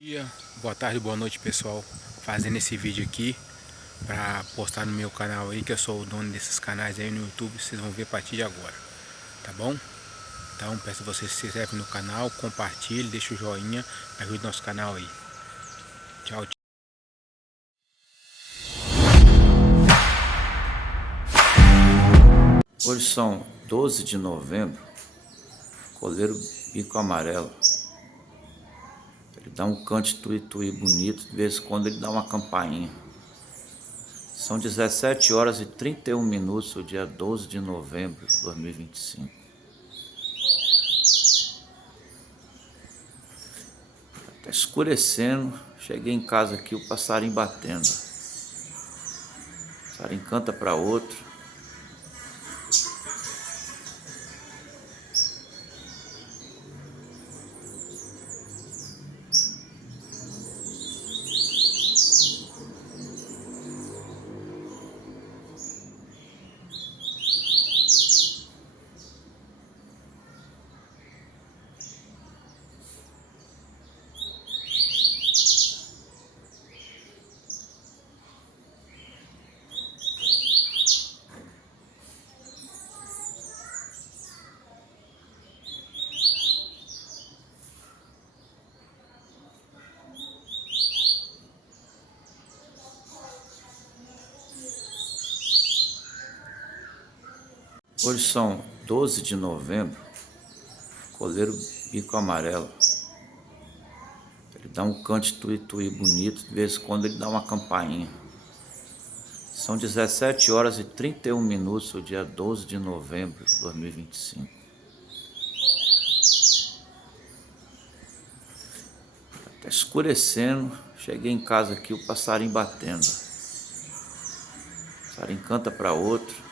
Dia, boa tarde, boa noite, pessoal. Fazendo esse vídeo aqui para postar no meu canal aí, que eu sou o dono desses canais aí no YouTube. Vocês vão ver a partir de agora, tá bom? Então peço a vocês que se inscrevam no canal, compartilhem, deixem o joinha, ajude nosso canal aí. Tchau, tchau. Hoje são 12 de novembro, coleiro bico amarelo. Ele dá um cante tui-tui bonito, de vez em quando ele dá uma campainha. São 17 horas e 31 minutos, o dia 12 de novembro de 2025. Tá escurecendo, cheguei em casa aqui, o passarinho batendo. O passarinho canta para outro. Hoje são 12 de novembro, coleiro bico amarelo. Ele dá um cante tui-tui bonito, de vez em quando ele dá uma campainha. São 17 horas e 31 minutos, o dia 12 de novembro de 2025. Tá escurecendo, cheguei em casa aqui, o passarinho batendo. O passarinho canta para outro.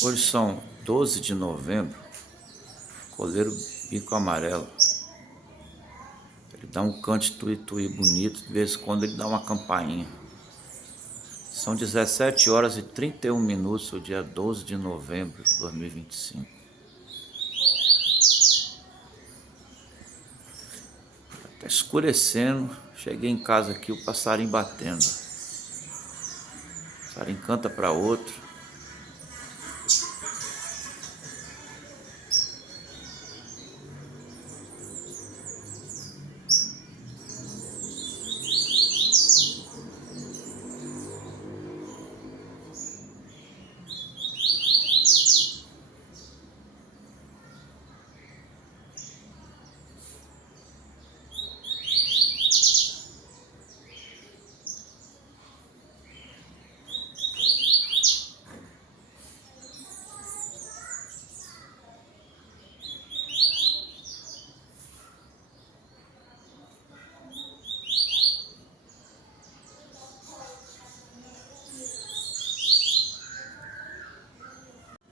Hoje são 12 de novembro, coleiro bico amarelo. Ele dá um cante tui-tui bonito, de vez em quando ele dá uma campainha. São 17 horas e 31 minutos, o dia 12 de novembro de 2025. Tá escurecendo, cheguei em casa aqui, o passarinho batendo. O passarinho canta para outro.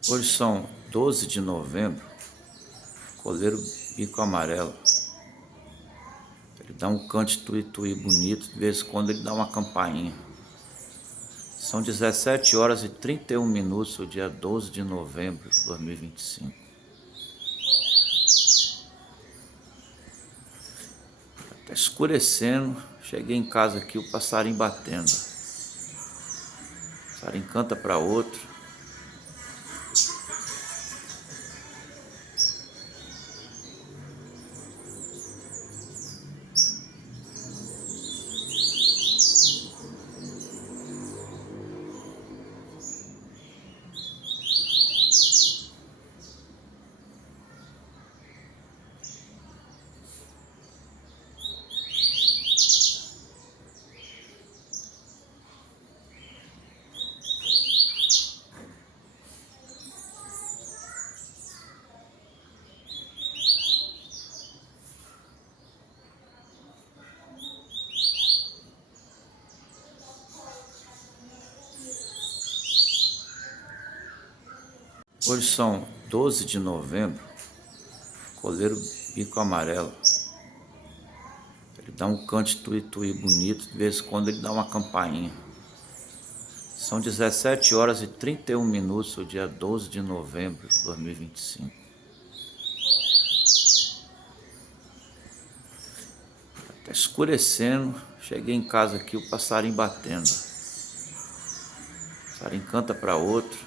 Hoje são 12 de novembro, coleiro bico amarelo. Ele dá um cante tui-tui bonito, de vez em quando ele dá uma campainha. São 17 horas e 31 minutos, o dia 12 de novembro de 2025. Tá escurecendo, cheguei em casa aqui, o passarinho batendo. O passarinho canta para outro. Hoje são 12 de novembro, coleiro bico amarelo. Ele dá um cante tuí-tuí bonito, de vez em quando ele dá uma campainha. São 17 horas e 31 minutos, o dia 12 de novembro de 2025. Tá escurecendo, cheguei em casa aqui, o passarinho batendo. O passarinho canta para outro.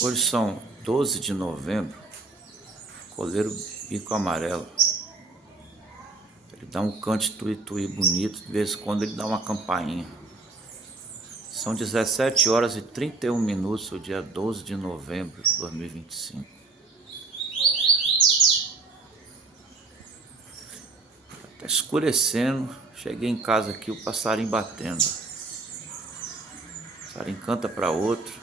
Hoje são 12 de novembro, coleiro bico amarelo. Ele dá um cante tuí-tuí bonito, de vez em quando ele dá uma campainha. São 17 horas e 31 minutos, o dia 12 de novembro de 2025. Tá escurecendo, cheguei em casa aqui, o passarinho batendo. O passarinho canta para outro.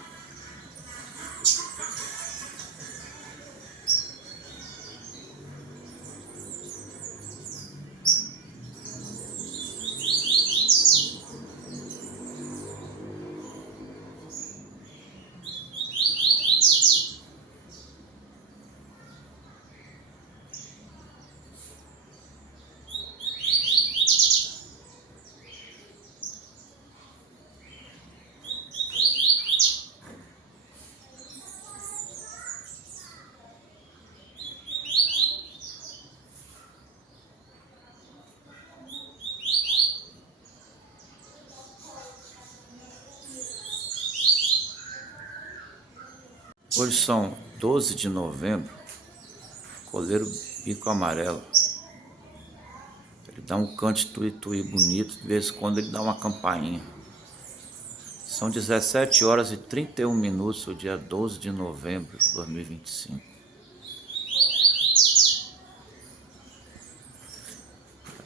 Hoje são 12 de novembro, coleiro bico amarelo. Ele dá um cante tuí-tuí bonito, de vez em quando ele dá uma campainha. São 17 horas e 31 minutos, o dia 12 de novembro de 2025.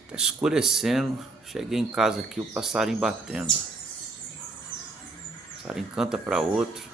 Tá escurecendo, cheguei em casa aqui, o passarinho batendo. O passarinho canta para outro.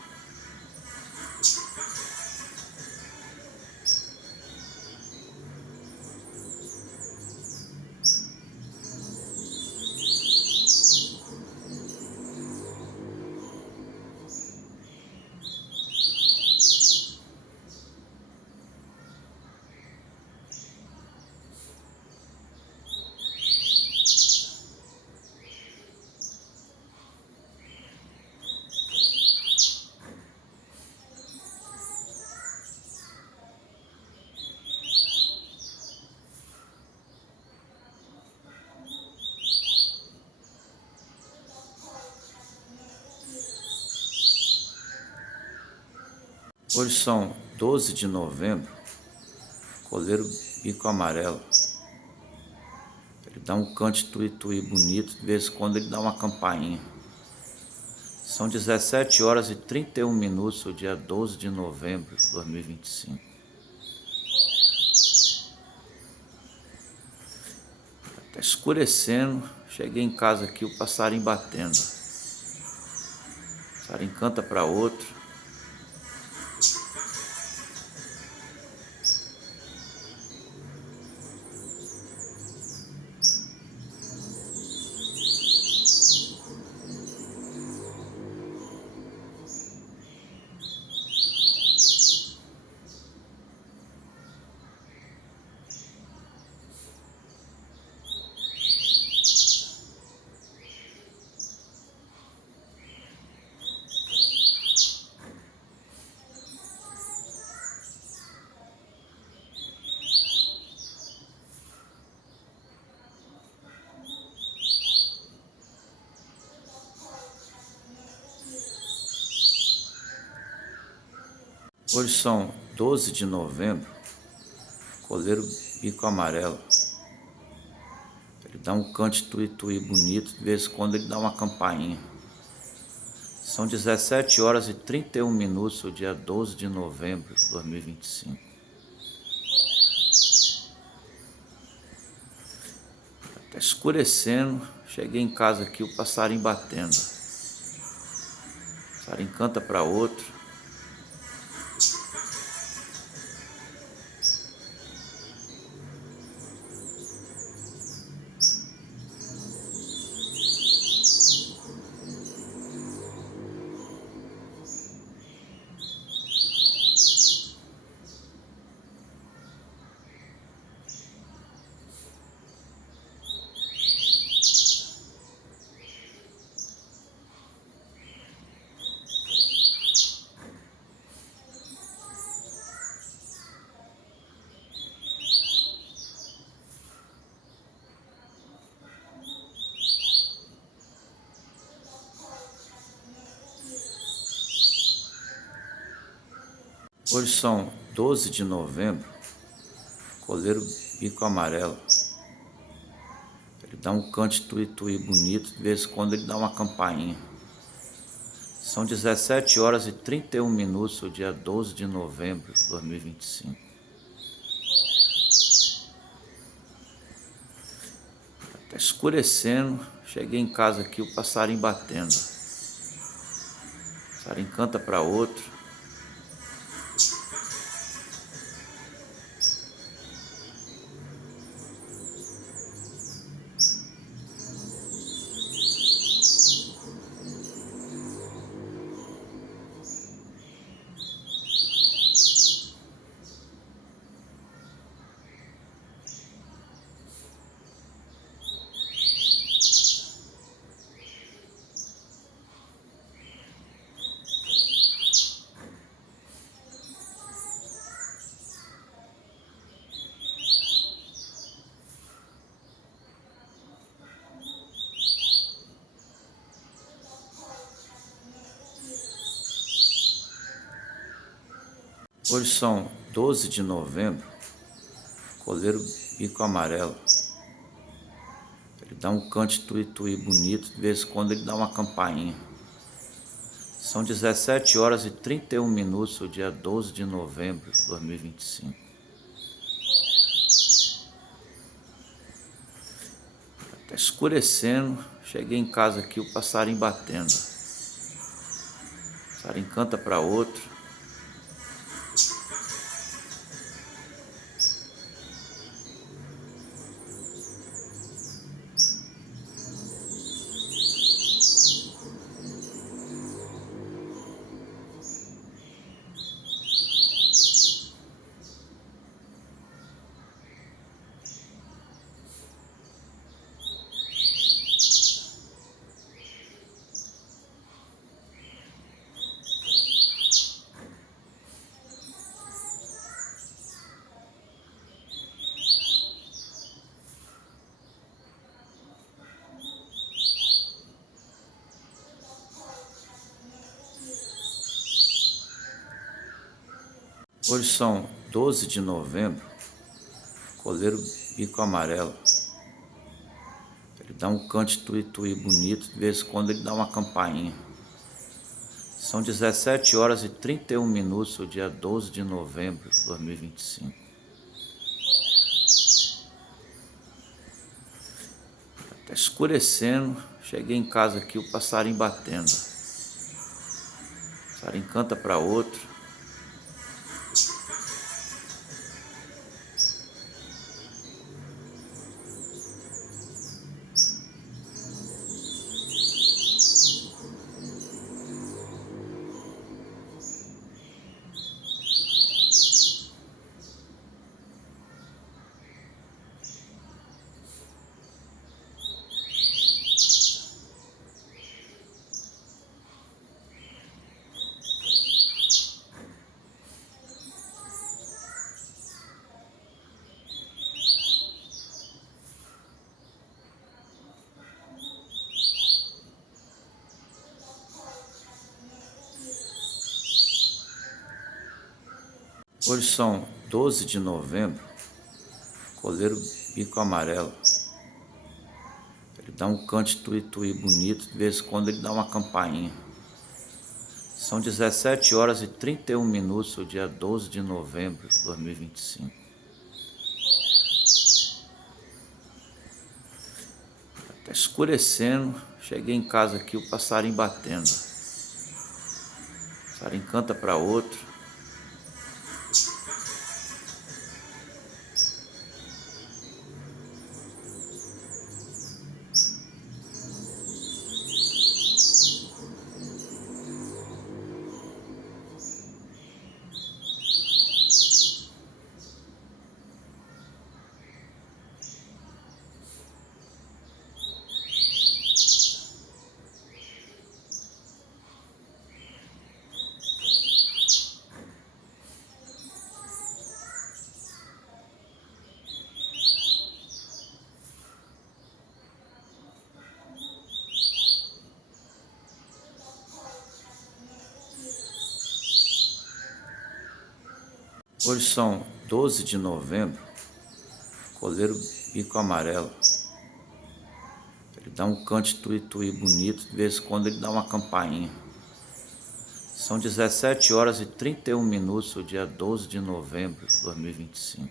Hoje são 12 de novembro, coleiro bico amarelo. Ele dá um cante tuí-tuí bonito, de vez em quando ele dá uma campainha. São 17 horas e 31 minutos, o dia 12 de novembro de 2025. Tá escurecendo, cheguei em casa aqui, o passarinho batendo. O passarinho canta para outro. Hoje são 12 de novembro, coleiro bico amarelo. Ele dá um cante tuí-tuí bonito, de vez em quando ele dá uma campainha. São 17 horas e 31 minutos, o dia 12 de novembro de 2025. Tá escurecendo, cheguei em casa aqui, o passarinho batendo. O passarinho canta para outro. Hoje são 12 de novembro, coleiro bico amarelo. Ele dá um cante tuí-tuí bonito, de vez em quando ele dá uma campainha. São 17 horas e 31 minutos, o dia 12 de novembro de 2025. Tá escurecendo, cheguei em casa aqui, o passarinho batendo. O passarinho canta para outro. Hoje são 12 de novembro, coleiro bico amarelo. Ele dá um cante tuí-tuí bonito, de vez em quando ele dá uma campainha. São 17 horas e 31 minutos, o dia 12 de novembro de 2025. Tá escurecendo, cheguei em casa aqui, o passarinho batendo. O passarinho canta para outro. Hoje são 12 de novembro, coleiro bico amarelo. Ele dá um cante tuí-tuí bonito, de vez em quando ele dá uma campainha. São 17 horas e 31 minutos, o dia 12 de novembro de 2025. Tá escurecendo, cheguei em casa aqui, o passarinho batendo. O passarinho canta para outro. Hoje são 12 de novembro, coleiro bico amarelo. Ele dá um cante tui-tui bonito, de vez em quando ele dá uma campainha. São 17 horas e 31 minutos, o dia 12 de novembro de 2025. Tá escurecendo, cheguei em casa aqui, o passarinho batendo. O passarinho canta para outro. Hoje são 12 de novembro, coleiro bico amarelo. Ele dá um cante tui-tui bonito, de vez em quando ele dá uma campainha. São 17 horas e 31 minutos, o dia 12 de novembro de 2025.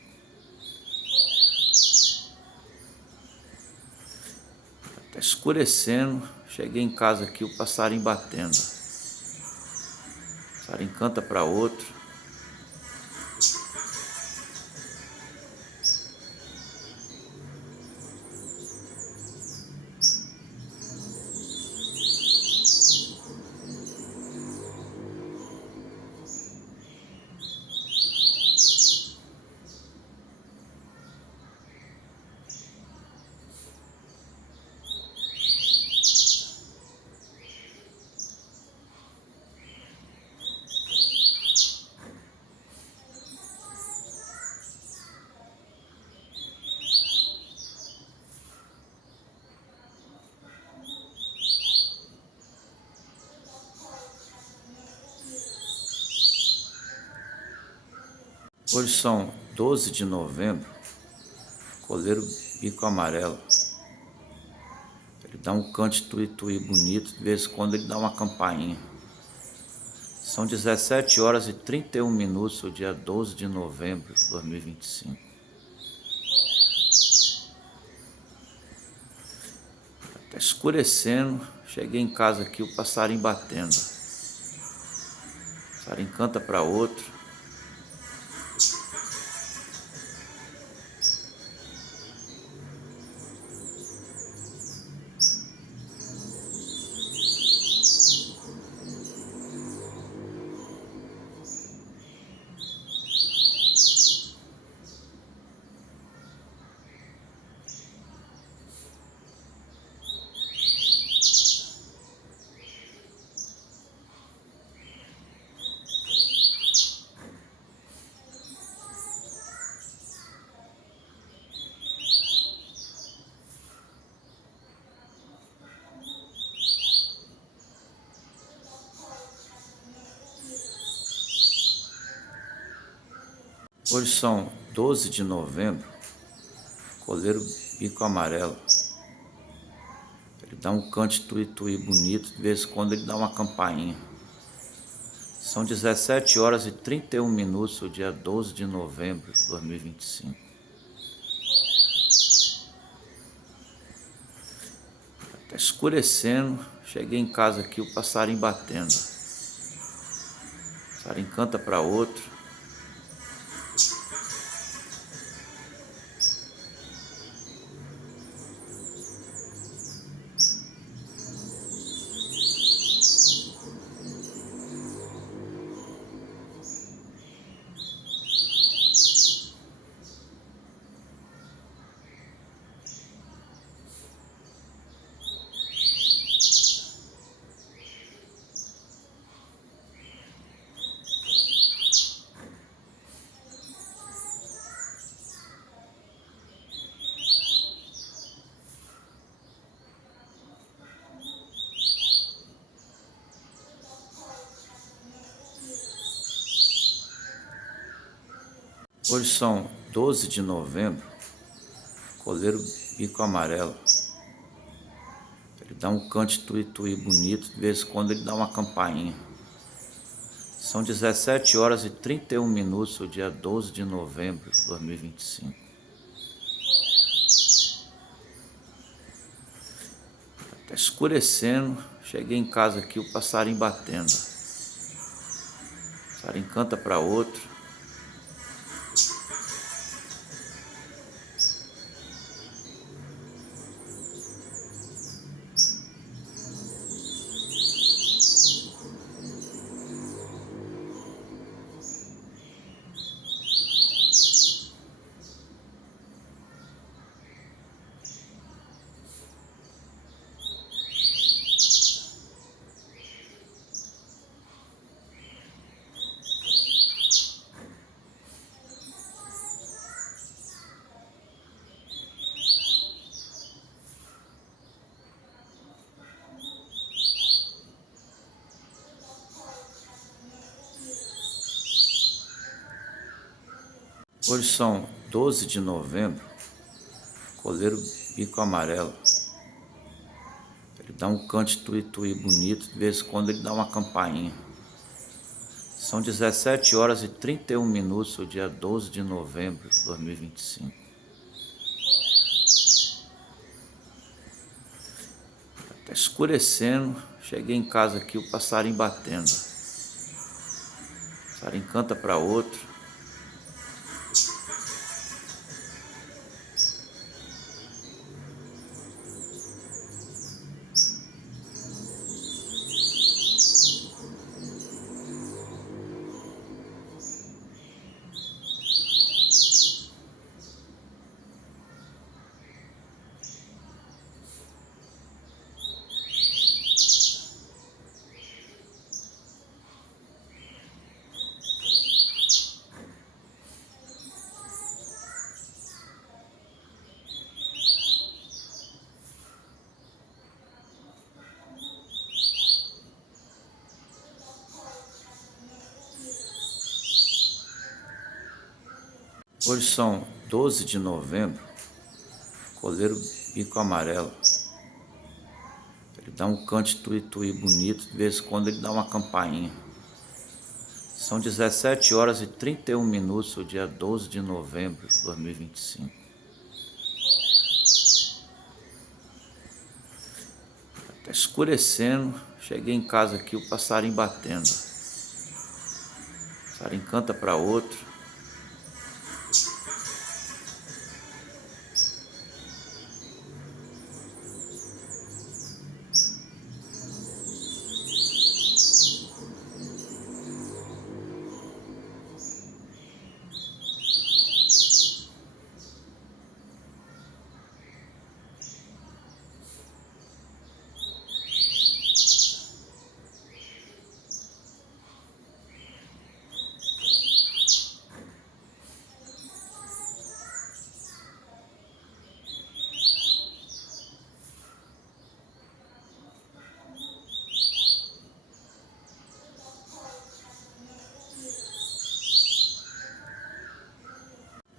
Tá escurecendo, cheguei em casa aqui, o passarinho batendo. O passarinho canta para outro. Hoje são 12 de novembro, coleiro bico amarelo. Ele dá um cante tui-tui bonito, de vez em quando ele dá uma campainha. São 17 horas e 31 minutos, o dia 12 de novembro de 2025. Tá escurecendo, cheguei em casa aqui, o passarinho batendo. O passarinho canta para outro. Hoje são 12 de novembro, coleiro bico amarelo. Ele dá um cante tui-tui bonito, de vez em quando ele dá uma campainha. São 17 horas e 31 minutos, o dia 12 de novembro de 2025. Tá escurecendo, cheguei em casa aqui, o passarinho batendo. O passarinho canta para outro. Hoje são 12 de novembro, coleiro bico amarelo. Ele dá um cante tui-tui bonito, de vez em quando ele dá uma campainha. São 17 horas e 31 minutos, o dia 12 de novembro de 2025. Tá escurecendo, cheguei em casa aqui, o passarinho batendo. O passarinho canta para outro. Hoje são 12 de novembro, coleiro bico amarelo. Ele dá um cante tui-tui bonito, de vez em quando ele dá uma campainha. São 17 horas e 31 minutos, o dia 12 de novembro de 2025. Tá escurecendo, cheguei em casa aqui, o passarinho batendo. O passarinho canta para outro. Hoje são 12 de novembro, coleiro bico amarelo. Ele dá um cante tui-tui bonito, de vez em quando ele dá uma campainha. São 17 horas e 31 minutos, o dia 12 de novembro de 2025. Tá escurecendo, cheguei em casa aqui, o passarinho batendo. O passarinho canta para outro.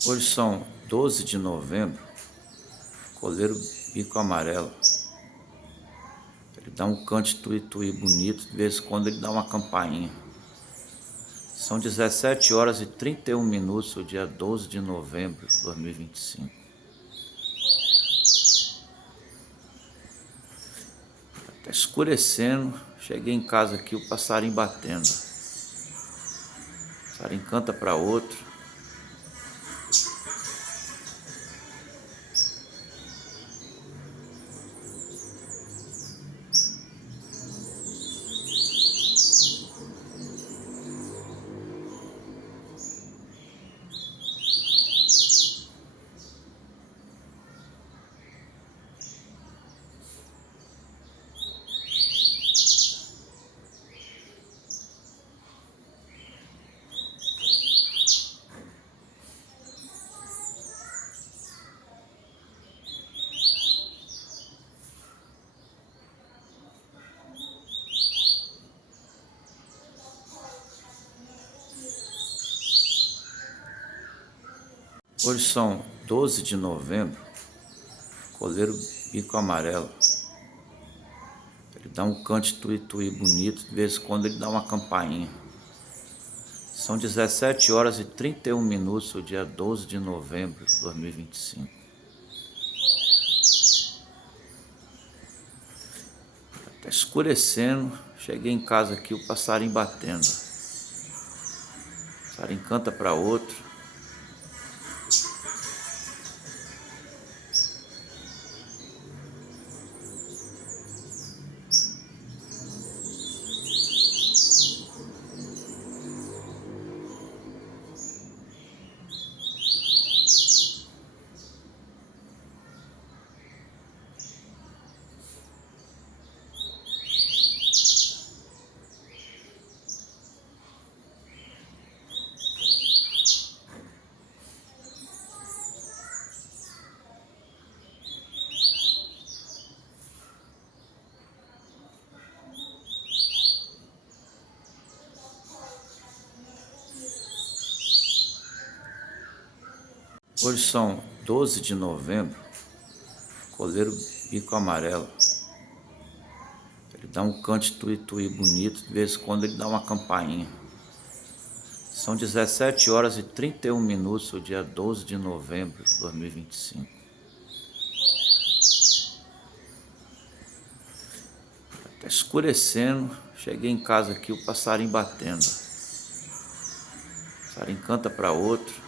Hoje são 12 de novembro, coleiro bico amarelo. Ele dá um cante tui-tui bonito, de vez em quando ele dá uma campainha. São 17 horas e 31 minutos, o dia 12 de novembro de 2025. Tá escurecendo, cheguei em casa aqui, o passarinho batendo. O passarinho canta para outro. Hoje são 12 de novembro, coleiro bico amarelo. Ele dá um cante tuí-tuí bonito, de vez em quando ele dá uma campainha. São 17 horas e 31 minutos, o dia 12 de novembro de 2025. Tá escurecendo, cheguei em casa aqui, o passarinho batendo. O passarinho canta para outro. Hoje são 12 de novembro, coleiro bico amarelo. Ele dá um cante tuí-tuí bonito, de vez em quando ele dá uma campainha. São 17 horas e 31 minutos, o dia 12 de novembro de 2025. Tá escurecendo, cheguei em casa aqui, o passarinho batendo. O passarinho canta para outro.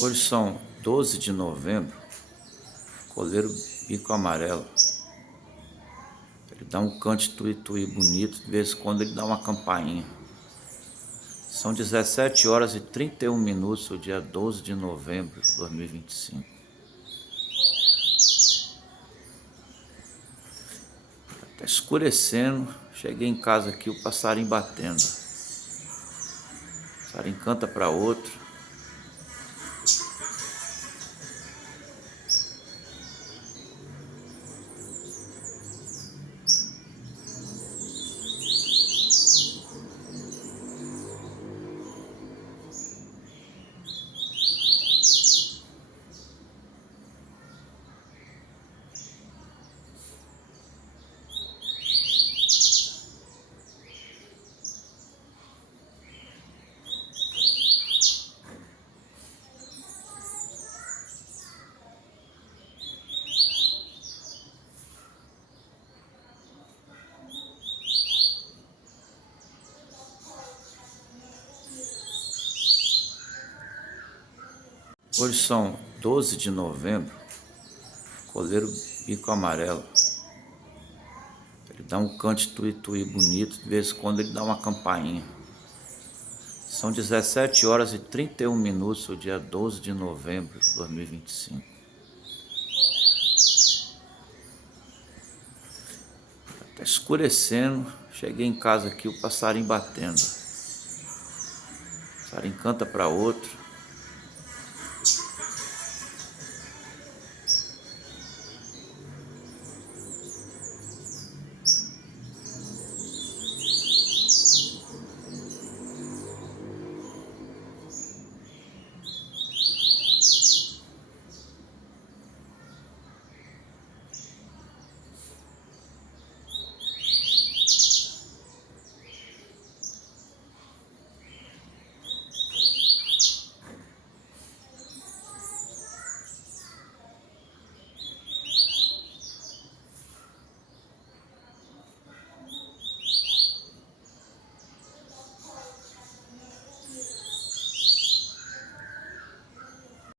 Hoje são 12 de novembro, coleiro bico amarelo. Ele dá um cante tuí-tuí bonito, de vez em quando ele dá uma campainha. São 17 horas e 31 minutos, o dia 12 de novembro de 2025. Tá escurecendo, cheguei em casa aqui, o passarinho batendo. O passarinho canta para outro. Hoje são 12 de novembro, coleiro bico amarelo. Ele dá um cante tuí-tuí bonito, de vez em quando ele dá uma campainha. São 17 horas e 31 minutos, o dia 12 de novembro de 2025. Tá escurecendo, cheguei em casa aqui, o passarinho batendo. O passarinho canta para outro.